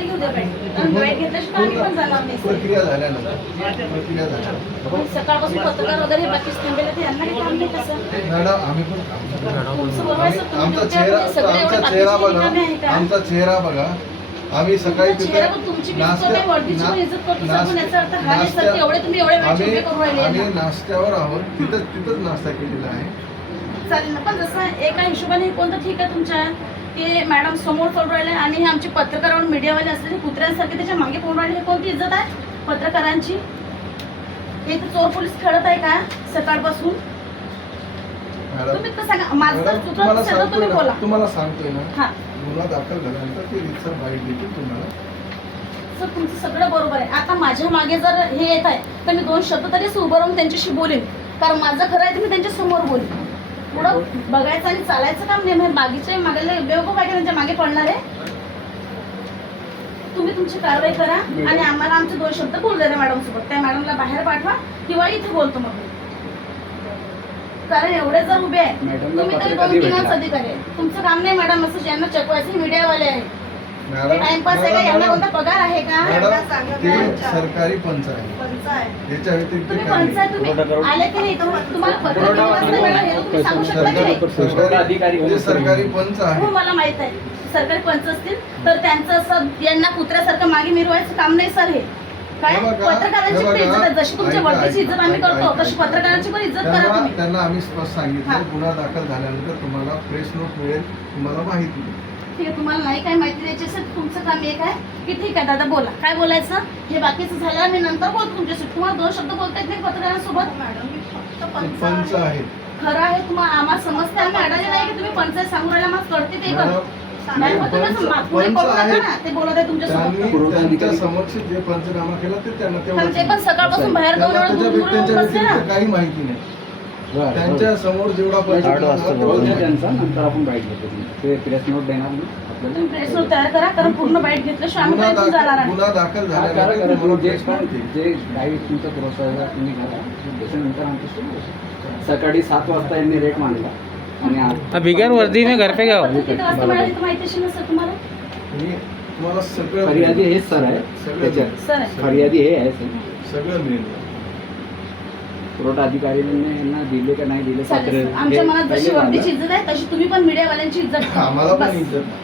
तरी घेऊ दे बाईट. कारण बाईट घेतल्याशिवाय आम्ही पण जाणार नाही. प्रक्रिया झाल्यानंतर पण सकाळपासून पत्रकार वगैरे हे बाकीच थांबलेले ते यांना काही काम नाही तसं. मॅडम आम्ही पण तुमचं बरोबर तुम्ही आमचा ड्युटी आहे, सगळे एवढे आमचा चेहरा बाकीचे बघा, रिकामे आहे का? आमचा चेहरा बघा. आम्ही सकाळी तुमचा चेहरा पण तुमची बी इज्जत आहे, वडीलची पण इज्जत करतो सर, पण याचा अर्थ हा नाही सर की एवढे तुम्ही एवढे वेळ छोटे करून राहिले आम्ही ना. नाश्त्यावर आहोत, तिथंच नाश्ता केलेला आहे. चालेल ना, पण जसं एका हिशोबाने हे कोणतं ठीक आहे तुमच्या की मॅडम समोर चालू राहिले आणि हे आमचे पत्रकार मीडियावाले असलेले कुत्र्यांसारखे त्याच्या मागे पळून राहिले, हे कोणती इज्जत आहे पत्रकारांची? हे तर चोर पोलीस खेळत आहे का सकाळपासून? मॅडम तुम्ही तर सांगा, माझं तर चुकलं तुम्हाला असेल तर तुम्ही बोला. सांगतोय तुम्हाला सांगतोय ना, हा गुन्हा दाखल झाल्यानंतर ते रितसर बाईट देतील तुम्हाला. सर तुमचं सगळं बरोबर आहे. आता माझ्या मागे जर हे येत आहे तर मी 2 शब्द तरी उभं राहून त्यांच्याशी बोलेन, कारण माझं खरं आहे तर मी त्यांच्या समोर बोलेन. पुढं बघायचं आणि चालायचं काम नाही. म्हणजे बागीचे मागे बेवकूफ आहे का त्यांच्या मागे पडणार आहे? तुम्ही तुमची कारवाई करा आणि आम्हाला आमचे 2 शब्द बोलू द्या मॅडम सोबत. त्या मॅडमला बाहेर पाठवा किंवा इथे बोलतो मग. कारण एवढे जर उभे आहे तुम्ही तरी 2-3 अधिकारी आहे. तुमचं काम नाही मॅडम असं ज्यांना चकवायचे मीडियावाले आहे. टाइमपास आहे का? यांना कोणता पगार आहे का? ते सरकारी पंच आहे, याच्या व्यतिरिक्त तुम्ही काही नाही. पंचायत तुम्ही आले की नाही? तुम्हाला पत्र किती वाजता मिळालं हे तुम्ही सांगू शकता की नाही? ते सरकारी पंच आहे. हो मला माहित आहे. सरकारी पंच असतील तर त्यांचं असं यांना कुत्र्यासारखं मागे मिरवायचं काम नाही सर हे. काय पत्रकारांची पण इज्जत आहे. जशी तुमच्या वडिलांची इज्जत आम्ही करतो तशी पत्रकारांची पण इज्जत करा तुम्ही. त्यांना आम्ही स्पष्ट सांगितलं गुन्हा दाखल झाल्यानंतर तुम्हाला प्रेस नोट मिळेल, तुम्हाला माहिती मिळेल. ठीक आहे, तुम्हाला नाही काय माहिती द्यायची असेल तुमचं काम एक आहे की ठीक आहे दादा बोला, काय बोलायचं हे बाकीचं झालं मी नंतर बोलतो तुमच्याशी. तुम्हाला 2 शब्द बोलता येत नाही पत्रकारांसोबत? ते पंच आहेत. खरं आहे तुम्हाला आम्हाला समजते, आम्ही अडाले नाही की तुम्ही पंचायत सांगू राहिला मला कळते ते पण नाही होत ना, पुढे पडू नका ना, ते बोलत आहे तुमच्यासोबत. त्यांच्या समक्ष जे पंचनामा केला ते त्यांना कारण ते पण सकाळपासून बाहेर जाऊन एवढं दूर दूर त्यांच्या येऊन बसले ना. व्यतिरिक्त काही माहिती नाही. त्यांच्या समोर जेवढा पंचनामा त्यांचा नंतर आपण बाईट घेतो. ते प्रेस नोट देणार नाही आपल्याला. तुम्ही प्रेस नोट तयार करा, कारण पूर्ण बाईट घेतल्याशिवाय आम्ही काही इथून जाणार नाही. गुन्हा दाखल करा, झाल्यानंतर करा. तुम्हाला जे प्रेस पण नोट देईल. जे बाईट तुमचा प्रोसेस तुम्ही करा, त्याच्यानंतर आमच्याशी बोलू. सकाळी 7 वाजता यांनी रेट मांडला आणि आज बिगर वर्दी में घर पे क्या हो? किती वाजता मिळाली तर माहिती असेल ना सर तुम्हाला? मी तुम्हाला सगळं फरियादी हेच सर आहे सगळं त्याच्यात. सर आहे. फरियादी हे आहे सर. सगळं मिळेल. पुरवठा अधिकाऱ्यांनी यांना दिले का नाही दिले चालेल पत्र सर. आमच्या हे मनात जशी पहिले वर्दीची झालं. इज्जत आहे तशी तुम्ही पण मीडियावाल्यांची इज्जत करा. आम्हाला पण बस. इज्जत